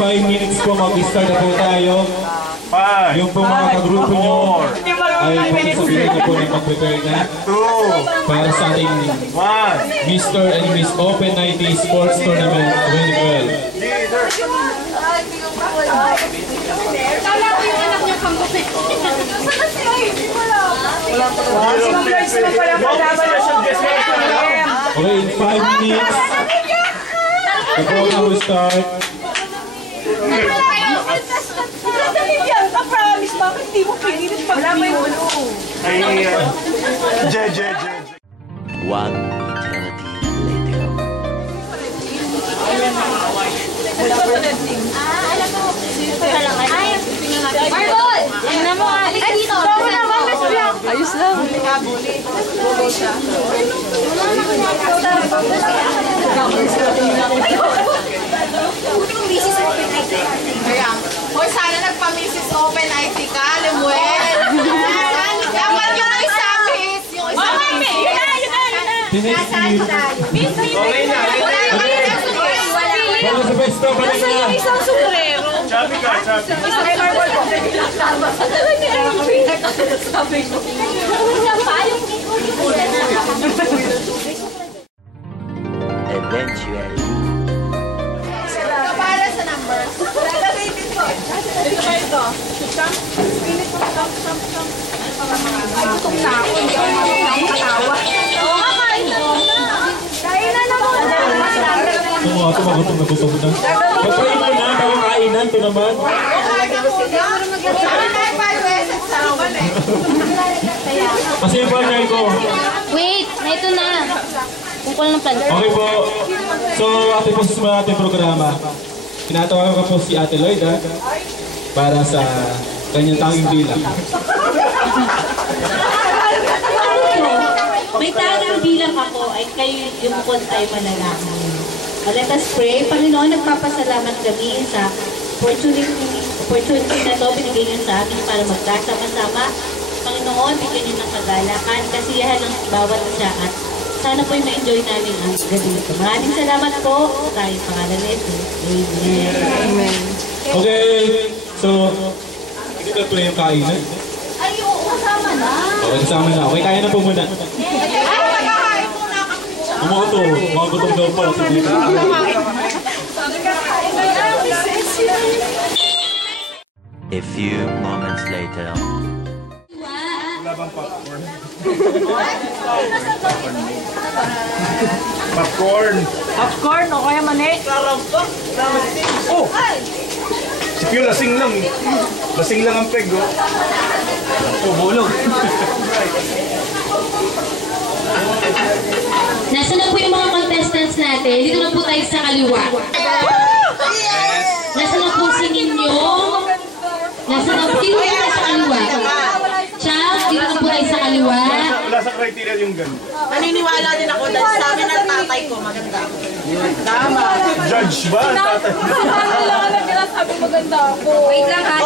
5 minutes po mag-start na po tayo. Yung po mga kagrupo nyo ay pasasabihin na po na mag-prepare na para sa ating Mr. and Miss Open 90 Sports Tournament 2012. Kala ko yung anak niyo kang buti. Sana sila hindi wala. Sinong guys na pala kalaban Okay, in 5 minutes, the program will start. Promise, bakit di mo pinilit pag wala mo yung ulo? One eternity later. Alam mo, Margot! Tingnan mo nga. Ay, dito. Ayos lang. Hoy, sana nagpa-Mrs. Open IT ka, Lemuel. Dapat yung isang hit. Yung isang hit. Yun na. Okay na. Wala sa pesto, balik na. Yung isang sombrero. Sabi ka, sabi. Eventually. Para sa numbers. Ito. Ay, gutom na ako. Hindi ako makatawa. Oo nga, kain na muna. Kain na naman. Kung ako magutom na gutom na. Pagkain mo na, bago kainan ko naman. Kasi yung partner ko. Wait, na ito na. Kung ko lang ng plan. Okay po. So, ating po susunod natin programa. Tinatawagan ko po si Ate Lloyd para sa kanyang tanging bilang. May tagang bilang ako ay kayo yung bukod ay manalangin. Let us pray. Panginoon, nagpapasalamat kami sa opportunity na ito binigay niyo sa amin para magkasama-sama. Panginoon, bigyan niyo ng kagalakan, kasiyahan ng bawat isa at sana po'y ma-enjoy namin ang gabi ito. Maraming salamat po sa tayong pangalan nito. Amen. Amen. Okay. So, hindi na po yung kainan. Ay, oo, kasama na. Okay, kasama na. Okay, kaya na po muna. Umuto. Mga gutom daw po. A few moments later. Wala bang popcorn? Popcorn! Popcorn o kaya mani. Oh! Si Pio lasing lang eh. Lasing lang ang peg oh. Pumulog. Nasaan na po yung mga contestants natin? Dito na po tayo sa kaliwa. Nasaan na po si Ninyong? Nasaan na po sa kaliwa? Chuck, dito na po tayo sa kaliwa. Wala sa criteria yung ganun. Naniniwala din ako dahil sa amin ng tatay ko maganda. Tama. Judge ba? Tatay. Kailangan lang nila sabi maganda ako. Wait lang ha.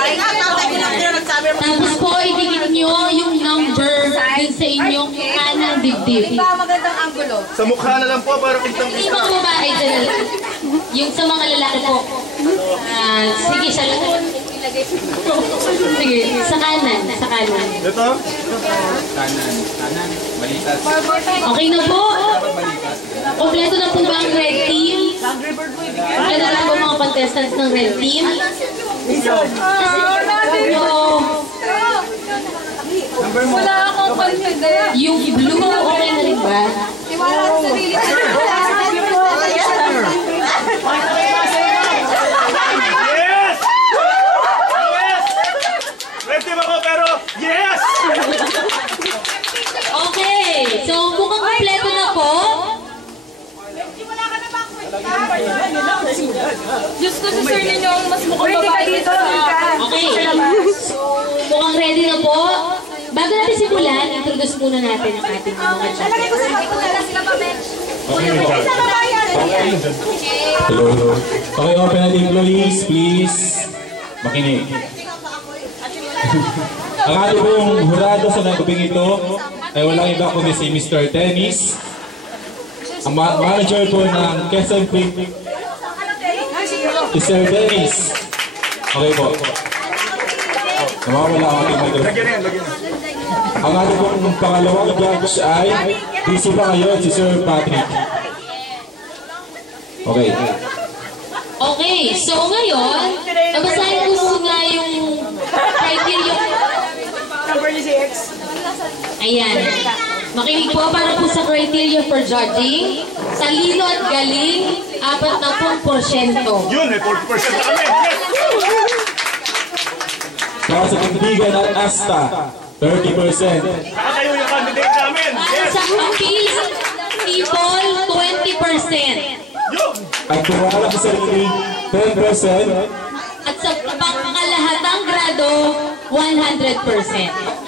Ay, tatay ko lang din nagsabi. Tapos po, ibigin nyo yung number din sa inyong kanang dibdib. Magandang anggulo. Sa mukha na lang po para kitang Yung kita. mga babae dyan. Yung sa mga lalaki po. Sige, sa sige, sa kanan. Sa kanan. Ito? Okay na po? Kompleto na po ba ang red team? Kompleto na po mga contestants ng red team? Wala akong confidence. Yung blue, okay na rin ba? Iwala sa sarili. Yes! Yes! Red team ako pero yes! Okay, so mukhang kompleto na po. Diyos ko sa sir ninyo ang mas mukhang babae dito. Okay, so mukhang ready na po. Bago natin simulan, introduce muna natin ang ating mga chat. Okay, hello. Okay, open natin employees, please. Makinig. Ang ating pong hurado sa nagubing ito ay walang iba kundi si Mr. Tennis, ang manager po ng Quezon Creek si Sir Dennis. Okay po. Nawawala ang ating microphone. Lagyan yan. Ang ating pong pangalawang judge ay busy pa ngayon si Sir Patrick. Okay. Okay, so ngayon, nabasahin ko muna yung criteria. Number 6. Ayan. Makinig po para po sa criteria for judging. Talino at galing, 40%. Yun, may 40% na kami. Para sa Tindigan at Asta, 30%. Saka kayo yung candidate namin. Para sa appeals, people, 20%. Yun. At tuwala sa sarili, 10%. At sa pangkalahatang grado, 100%.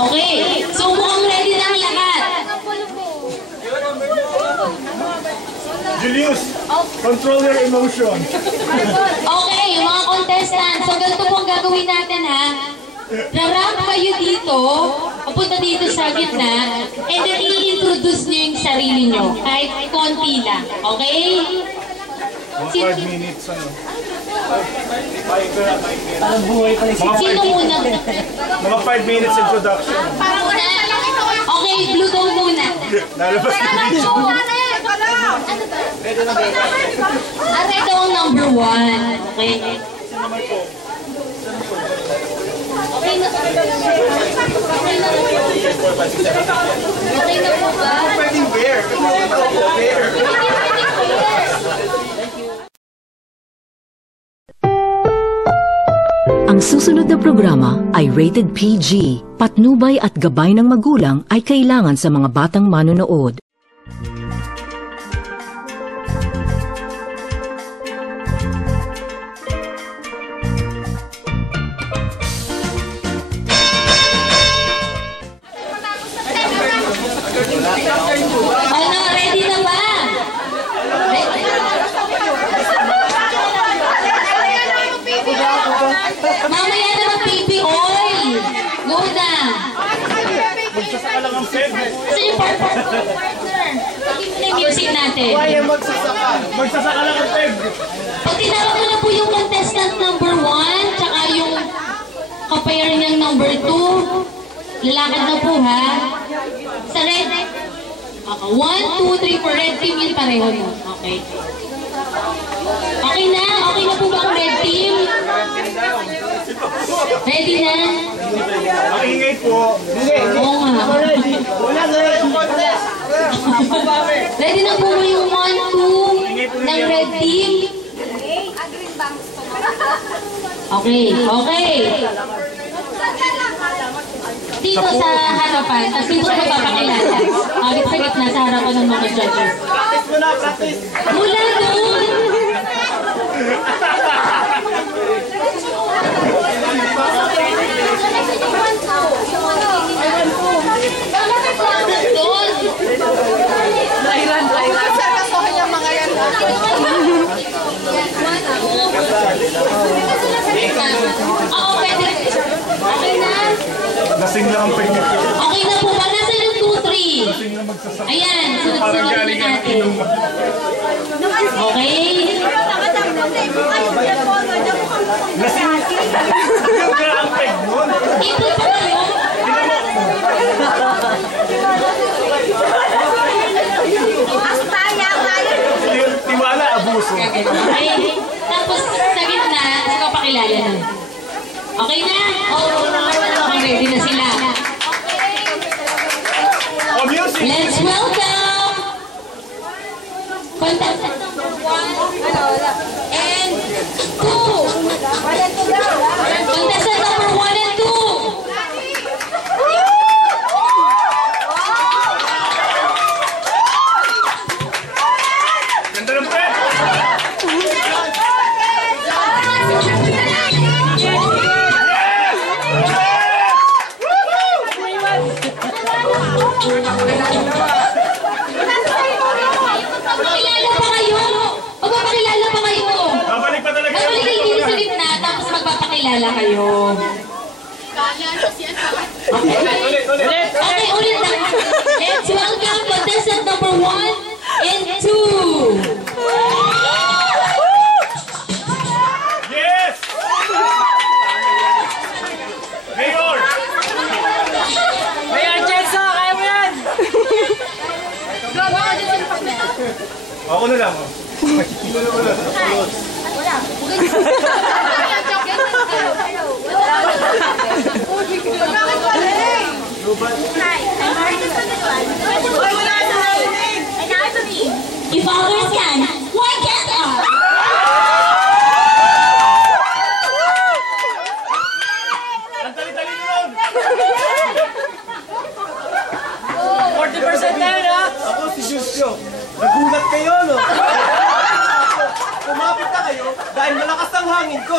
Okay, so mukhang ready na ang lahat. Julius, control your emotion. Okay, mga contestants, so ganito po ang gagawin natin ha. Rarank kayo dito, papunta dito sa gitna, and then i-introduce nyo yung sarili nyo, kahit konti lang, okay? 5 minutes, ano? Sino muna? Mga 5 minutes introduction. Okay, blue daw muna. Lalabas na dito. Red daw ang number 1. Okay. Okay na. Okay na po ba? Pwedeng bear. Ang susunod na programa ay rated PG. Patnubay at gabay ng magulang ay kailangan sa mga batang manonood. Ano, ready na ba? Mamaya na mag-baby oil. Go na. Magsasaka lang ang peg. Kasi yung partner. Pagin mo na yung music natin. Magsasaka lang ang peg. Pag tinawag ko na po yung contestant number 1, tsaka yung kapair niyang number 2, lalakad na po ha. Sa red, 1, 2, 3 for red team, yun pareho mo. Okay. Okay na? Okay na po ba ang red team? Ready na? Ang ingay po. Oo nga. Ready na po ba yung 1, 2 ng red team? Okay, okay. Dito sa harapan, tapos dito ko papakilala. Dito sa gitna, sa harapan ng mga judges. Mula doon! Doon! Seryosohin yung mga yan. Oo, pwede. Okay na? Lasing lang ang peg nito. Okay na po ba? Nasa yung 2, 3? Ayan, sunod-sunod na natin. Okay? Lasing ang peg mo. Ito pa kayo? Tiwala, abuso. Okay. Tapos sa gitna, saka pakilala na. Okay na? Okay, ready na sila. Oh, music! Let's welcome contestant number 1 and 2. Contestant number 1 and 2. Ganda ng peg! Pakilala pa kayo? Magpapakilala pa kayo? Babalik pa talaga. Babalik kayo dito sa gitna, tapos magpapakilala kayo. Ulit. Okay, ulit na. Let's welcome contestant number 1 and 2. Yes! Mayor! Mayor Jensa, kaya mo yan! Ako na lang. If others can, why can't I? Ang tali-tali nun! 40% na yun, ha? Ako si Jusio. Nagulat kayo, no? Kumapit na kayo dahil malakas ang hangin ko.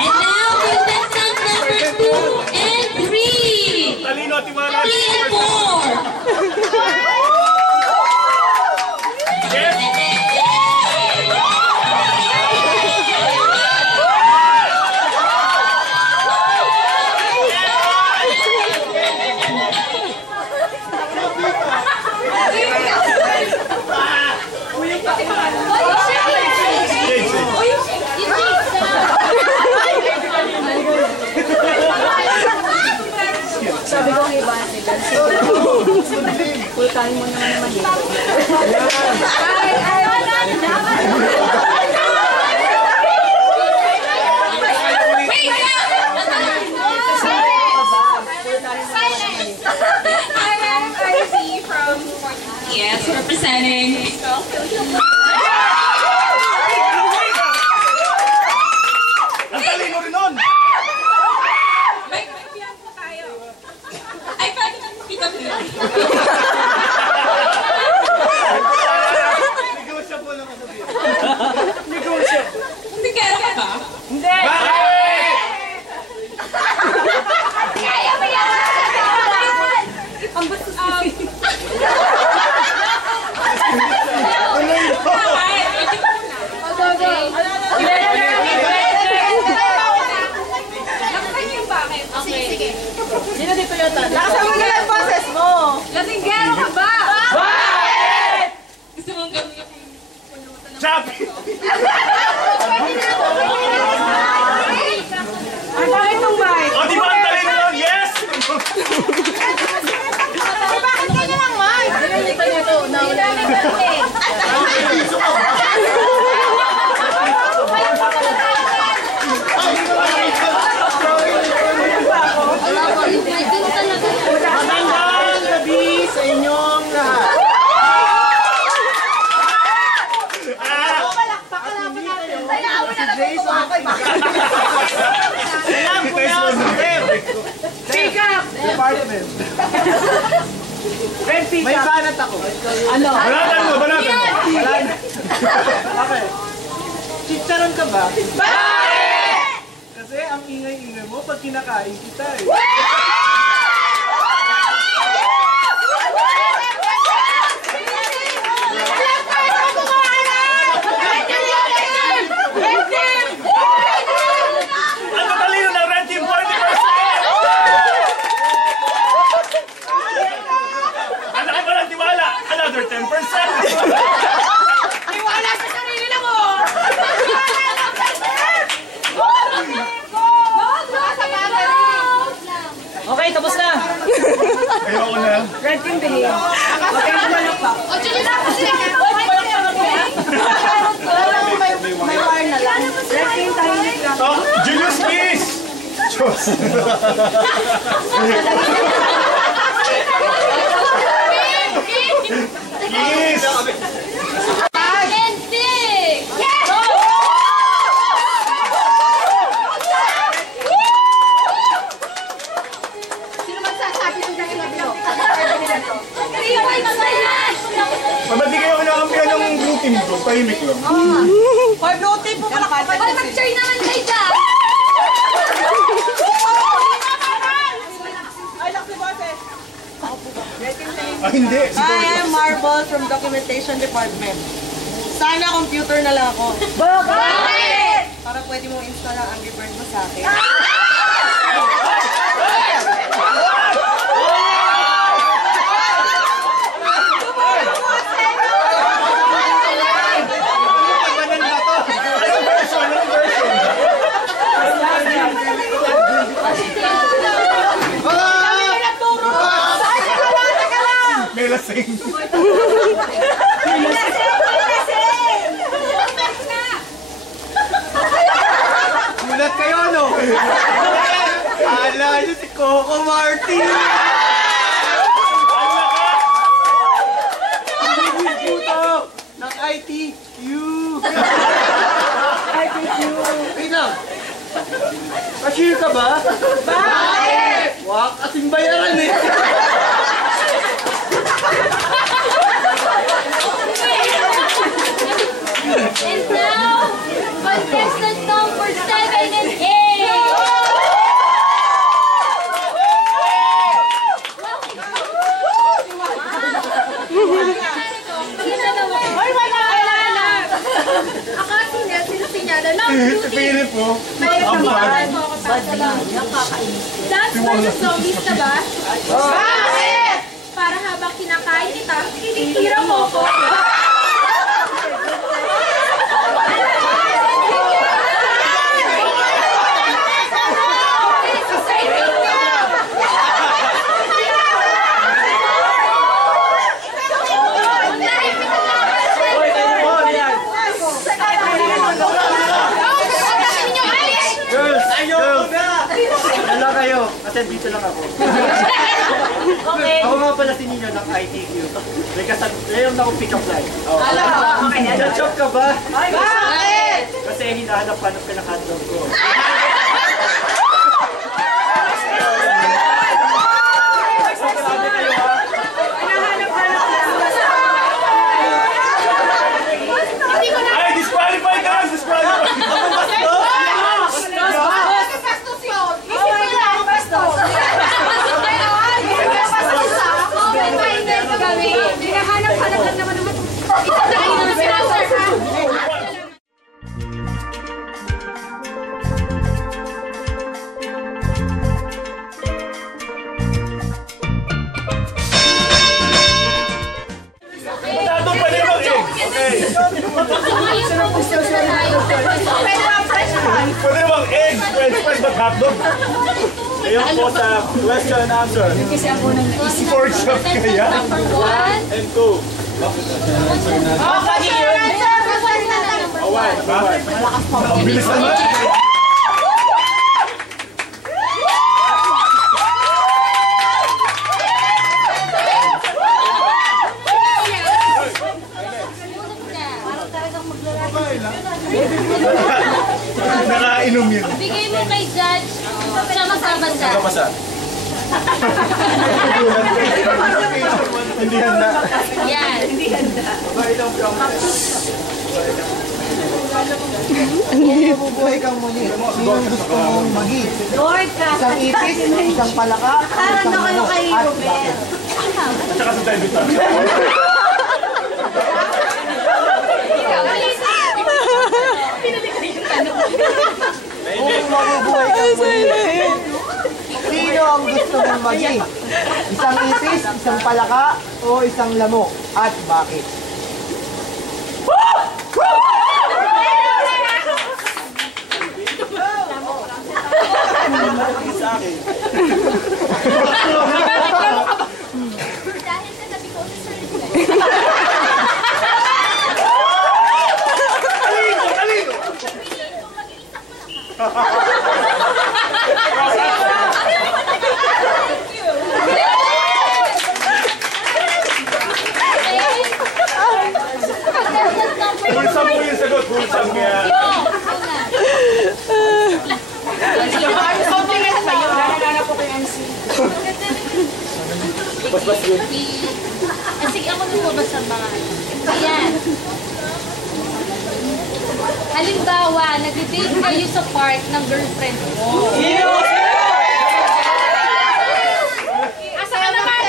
And now, contestant number 2 and 3. Talino at tiwala. 3 and 4. Sabi ko kay Bas, pultahin mo naman naman dito. Yes, representing. Ang talino rin nun! Ay, pwede na makita mo yun. Negosyable lang ako sabihin. Hindi kaya ka ba? Hindi! Kaya mo yan! Ang bastos Sino dito yun? Lakasan mo nila yung boses mo! Lasinggero ka ba? Gusto mong gawin Choppy! Ang bakit itong mic? O, di ba ang talino nun? Yes! Bakit ganyan ang mic? Dito nito, nauna nito eh. Magandang gabi sa inyong lahat. Si Jason. Alam ko na, sir. Pick up! Department. Red pick May up! banat ako. Ano? Banatan mo, banatan mo! Okay. Chicharon ka ba? Bakit? Kasi ang ingay-ingay mo pag kinakain kita eh. Ang tatalino ng Red Team, 40%! Ang laki pa ng tiwala, another 10%! Iwala sa sarili lang mo! Okay, tapos na. Ayoko na. Red team din. Okay, kumalak pa. O, Julie na kasi. May wire na lang. Red team, tahimik lang. Oh, Julius Kiss! Diyos! Kiss! Sino magsasabi ng dahil ng bilo? Ba't di kayo kinakampihan ng blue team ko? Tahimik lang. Hoy, blue team, pumalak pa Hoy, mag-cheer naman kayo dyan! Ay, lakas boses. Ah, hindi. I am Marble from Documentation Department. Sana computer na lang ako. Bakit? Para pwede mo install ang Angry Bird mo sa akin. May lasing. Gulat kayo, no? Ala, yun si Coco Martin! Ng ITQ! ITQ! Ina! Cashier ka ba? Bakit? Wak, kasing bayaran eh! And now, contestant number 7 and 8. Si Philip po. Dance versus Zombies na ba? Bakit? Para habang kinakain kita, tinitira mo ko. Kasi dito lang ako. Ako nga pala si Nino ng ITQ. May mayroon akong pick-up line. Na-chop ka ba? Bakit? Kasi hinahanap-hanap ka ng hotdog ko. Ay, disqualified ka! Disqualified! Hinahanap-hanap lang naman naman. Ito na kayo na sinasar, ha? Matado pa rin mag egg! Pwede bang egg, french fries, but hotdog? Ngayon po sa question and answer. Pork chop kaya? Number 1 and 2. Ang bilis naman! Nakainom yun. Bigay mo kay Judge siya masabasa. Masa. Hindi handa. Yan. Bubuhay kang muli. Sino ang gusto mong magi? Isang ipis, isang palaka, isang ano, at bakit? At saka sa tayo dito. Kung mabubuhay kang muli, sino ang gusto mong magi? Isang ipis, isang palaka, o isang lamok? At bakit? Sa akin. Dahil sa sabi ko sa sarili. Bulsam mo yung sagot, bulsam niya. Bas-bas yun. Sige, ako nung mabasa mga. Ayan. Halimbawa, nag-date kayo sa park ng girlfriend mo. Asa ka naman?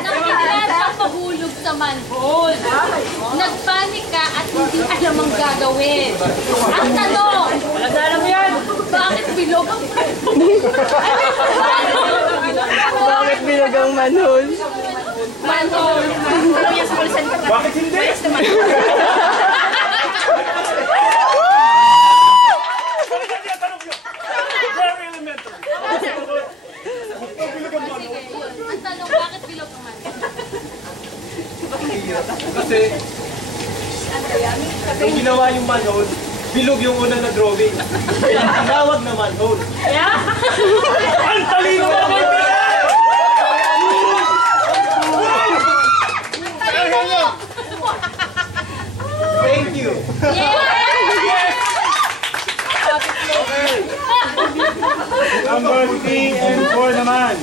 Nangyayaran ang pahulog sa manhole. Nagpanik ka at hindi alam ang gagawin. Ang tanong, bakit bilog ang Bakit bilog ang manhole? manhole? Bakit hindi? Very elementary. Ang tanong, bakit bilog ang manhole? mahirap. Kasi, nung ginawa yung manhole, bilog yung unang na drawing. Kaya tinawag na manhole. Ang talino mo mo! Thank you. Number 3 and 4 naman.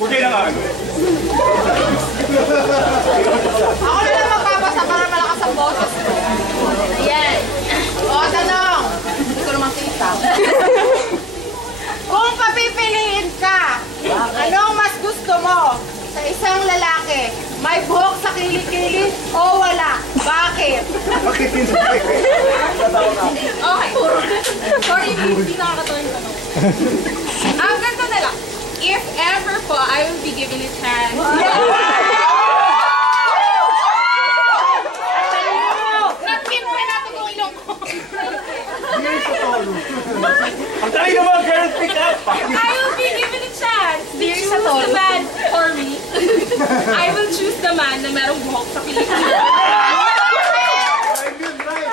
Okay na nga. Ako na lang magbabasa para malakas ang boses. Ayan. O, tanong. Hindi ko naman kita. Kung papipiliin ka, anong mas gusto mo sa isang lalaki? May buhok sa kilikili o wala? Bakit? Okay. Sorry, hindi nakakatawa yung tanong. Ang ganito na lang. If ever po, I will be given a chance. Nagpinpin natin yung ilong ko. Ang tayo naman, girl, pick up! I will be given a chance to choose the man for me. I will choose the man na merong buhok sa Pilipinas.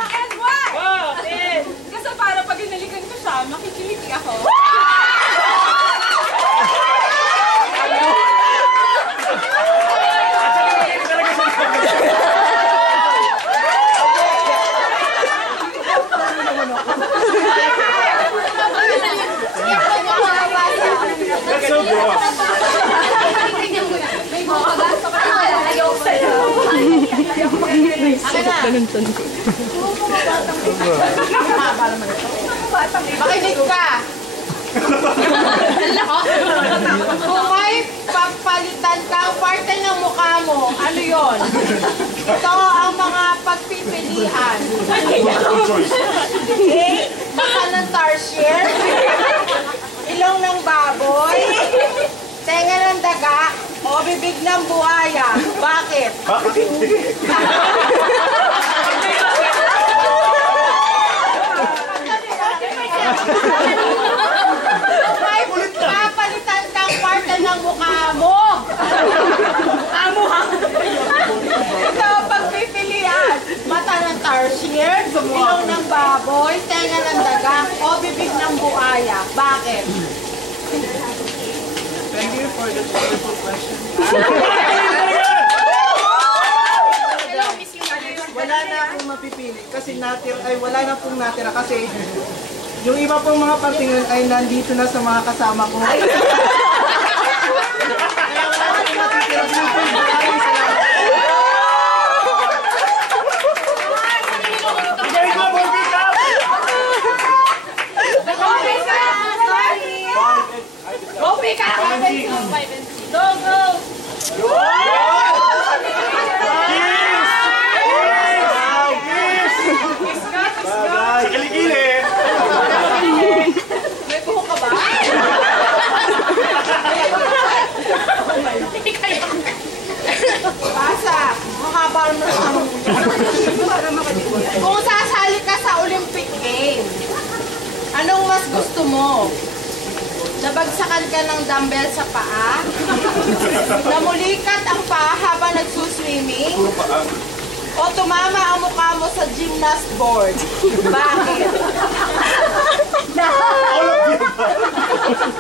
And why? Kasi para pag inalikan ko siya, makikiliti ako. That's so gross. Makinig ka. Kung may papalitan ka ang parte ng mukha mo, ano yon? Ito ang mga pagpipilian. Mata ng tarsier, ilong ng baboy, tenga ng daga, o bibig ng buhaya. Bakit? Bakit hindi? May papalitan kang parte ng mukha mo. Amo ha? Ito pagpipilian. Mata ng tarsier, ilong ng baboy, tenga ng daga, o bibig ng buhaya. Bakit? Thank you for this wonderful question. Wala na akong mapipili kasi wala na pong natira kasi yung iba pong mga patingin ay nandito na sa mga kasama ko. Kaya wala na akong matitira. Maraming salamat. Go pick up! Go, go! Sa kilikili! May buhok ka ba? Basa! Makaba mo Kung sasali ka sa Olympic Games, anong mas gusto mo? Nabagsakan ka ng dumbbell sa paa? Namulikat ang paa habang nagsuswimming? O tumama ang mukha mo sa gymnast board? Bakit? All of you!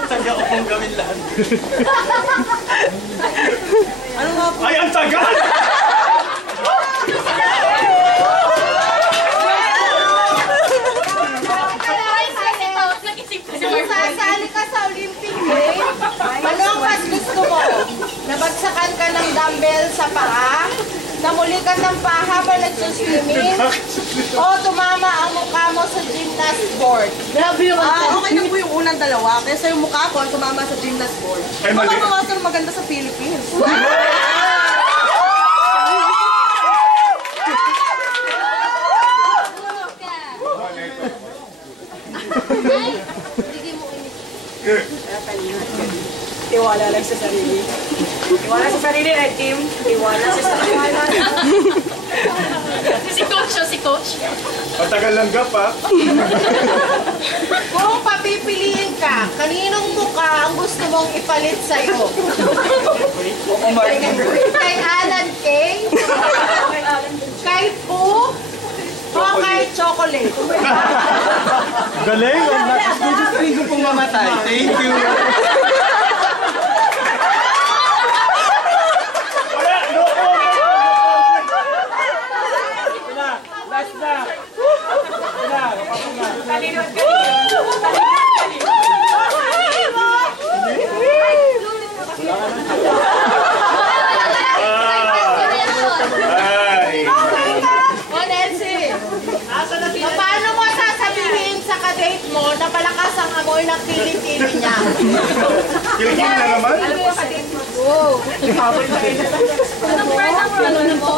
Taga ko pong gawin lahat. Ano nga po? Ay, ang tagal! Kung sasali ka sa Olympic Games, ano ang mas gusto mo? Nabagsakan ka ng dumbbell sa paa? Namulikat ang paa habang nagsuswimming? O tumama ang mukha mo sa gymnast board? Grabe yung okay na po yung unang dalawa. Kaya yung mukha ko, tumama sa gymnast board. Ay, mali. Mamawasan maganda sa Philippines. tiwala lang sa sarili. Tiwala sa sarili, Red Team. Tiwala sa sarili. Si Coach, si Coach. Matagal lang gap, ha? Kung papipiliin ka, kaninong mukha ang gusto mong ipalit sa'yo? Kay Alan Kay? Kay Pooh? O kay Chocolate? Galing! Gusto rin ko pong mamatay. Thank you. Wala! No! Last na! Talinod ka. Ay! O Nancy, paano mo sasabihin sa kadate mo na malakas ang amoy ng kilikili niya? Kilikili na naman? Wow. Anong brand ang roll-on mo?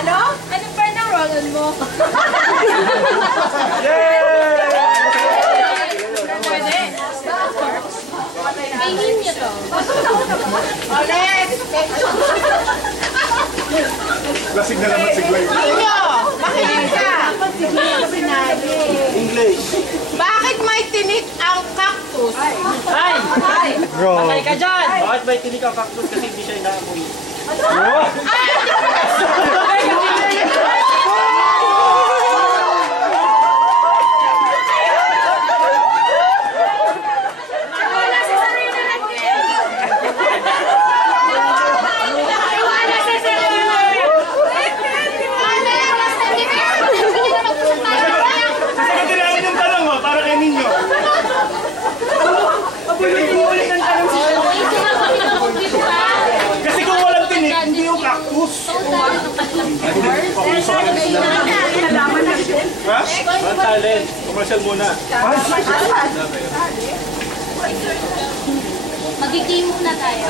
Ano? Anong brand ang roll-on mo? May niya to. O next. Lasig na naman si Glenn. Ninyo, makinig ka. English. Bakit may tinik ang cactus? Ay! Patay ka dyan! Bakit may tinig ang cactus kasi hindi siya inaamoy? Sasagutin yung tanong mo para kay Ninyo. Kasi kung walang tinik, hindi yung cactus. Ha? Ang talent. Commercial muna. Magigame muna tayo.